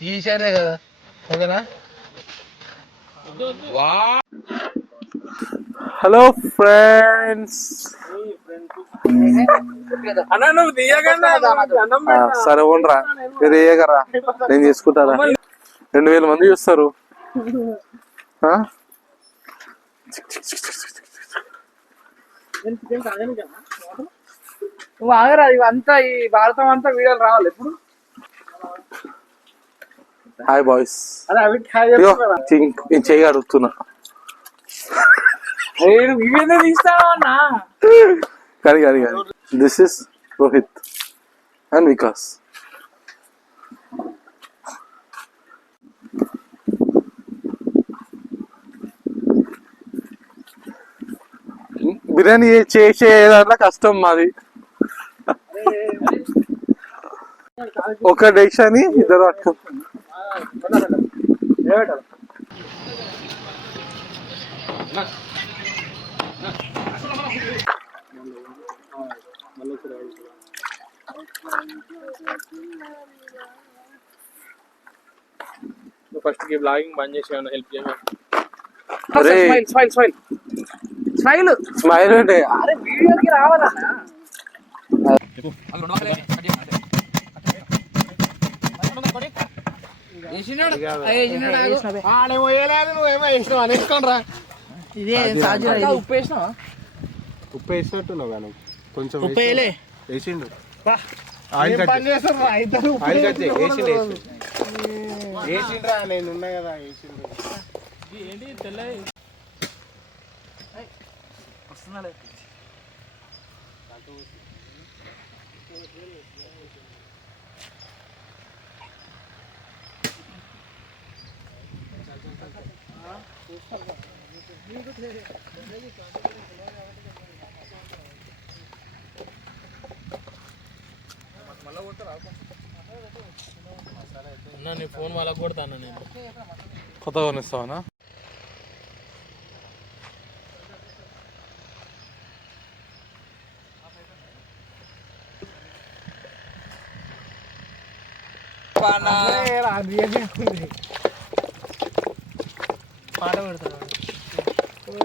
తీసారే కదా, ఓకేనా? Hello friends, సరే ఉండరా, మీరు వేయగరా, నేను తీసుకుంటారా? 2000 మంది చూస్తారు. నువ్వు ఆగరా, ఇవంతా ఈ భారతం అంతా వీడియోలు రావాలి ఎప్పుడు. హాయ్ బాయ్స్, నేను చెయ్యి అడుగుతున్నా. ఇవేందో తీస్తావా అన్నా? కానీ this is Rohit and Vikas. Biryani చేసే దాంట్లో కష్టం మాది. ఒక డిష్ అని ఇద్దరు పట్టుకో. ఫస్ట్ కి బ్లాగింగ్ బంద్ చేసి ఏమైనా హెల్ప్ చేయమని. స్మైల్ అంటే అరే వీడియోకి రావాలన్నా. ఉప్పు వేసినట్టున్నావు కానీ కొంచెం ఉప్పు వేసిండు. వేసిండ్రా, నేను ఉన్నా కదా, వేసిండు. ఏంటి తెల్ల వస్తుందా? అన్నా నీ ఫోన్ వాళ్ళకి కొడతాను నేను. కొత్తగా కొనిస్తావనా? పాట పెడతాను,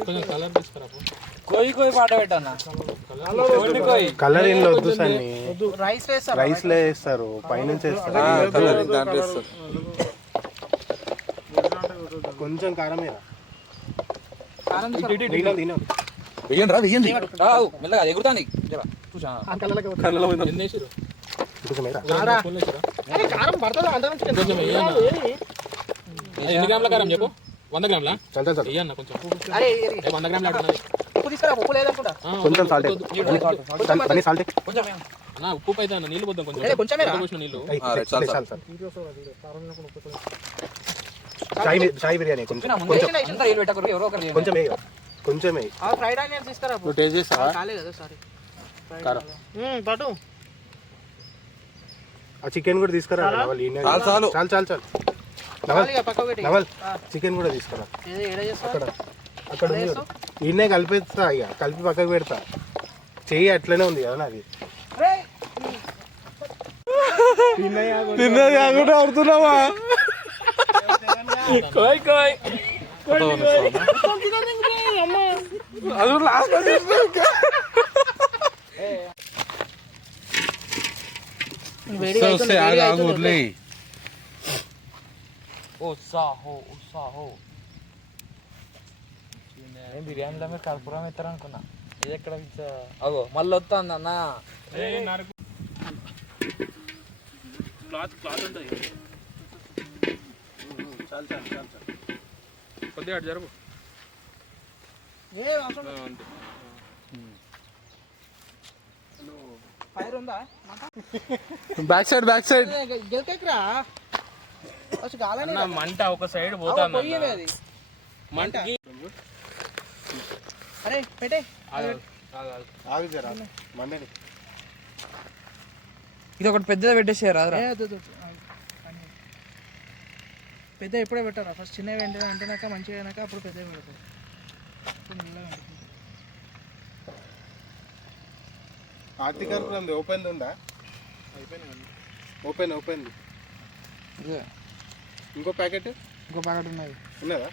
కొంచెం కలర్ తీసుకురా. కోయి పాట పెట్టన్నా. కలర్ ఇల్లు వద్దు సన్ని, రైస్ లో వేస్తారు, పైనుంచి వేస్తారు. కొంచెం కారం మెల్లగా ఎగురుతాను. ఎన్ని గ్రాముల కారం చెప్పు? 100 గ్రాముల? ఇయ్యన్న కొంచెం. 100 గ్రాముల ఉప్పు అయితే అన్న నీళ్ళు పోద్దాం కొంచెం. నీళ్ళు చాయ్ బిర్యానీ కొంచెం ఫ్రైడ్ ఆనియన్స్ తీసుకురా. టేస్ట్ చేస్తావా? ఆ చికెన్ కూడా తీసుకురా. చాలు నవల్, చికెన్ కూడా తీసుకురా. అక్కడ ఈయనే కలిపేస్తా, ఇక కలిపి పక్కకు పెడతా. చెయ్యి అట్లనే ఉంది కదా నాది. తిన్నది కాకుండా ఆడుతున్నావా? అది లాస్ట్ బిర్యానీలో మీరు కర్పూరం ఇస్తారు అనుకున్నా. ఇది ఎక్కడ అగో మళ్ళీ వస్తుంది అన్న. క్లాత్ ఉంటుంది. కొద్దిగా అటు జరుగు. ఫైర్ ఉందా? బ్యాక్ సైడ్ గెలికెక్కరా మంట ఒక సైడ్ పోతాను. మంట అరే పెట్టే ఇది ఒకటి పెద్దది పెట్టేసారా? పెద్ద ఎప్పుడే పెట్టారా? ఫస్ట్ చిన్నవి వెంటనే అంటేనాక మంచిగా అయినాక అప్పుడు పెద్దవి పెడతారు. ఆర్తి కర్పూరం ఓపెన్ ఉందా? ఓపెన్ ఇంకో ప్యాకెట్ ఉన్నది ఉన్నదా?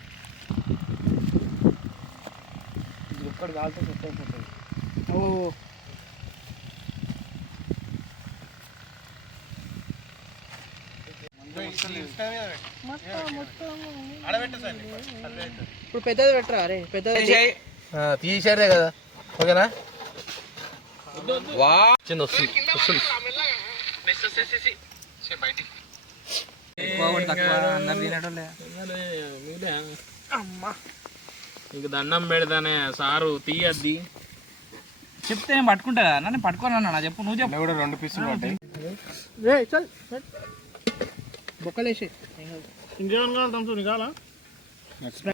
ఒక్కడు కాలితే సెట్ అయిపోతుంది. ఓ ఇప్పుడు పెద్దది పెట్టరా? అరే పెద్దది తీసేదే కదా, ఓకేనా? వా ఇంక దండం పెడతానే సారు తీయద్ది చెప్తే నేను పట్టుకుంటా కదా, నేను పట్టుకోను అన్నా. చెప్పు, నువ్వు చెప్పు. కూడా 2 పీసులు పడ్డాయి. బొక్కలేసి ఇంకేమన్నా కావాలి?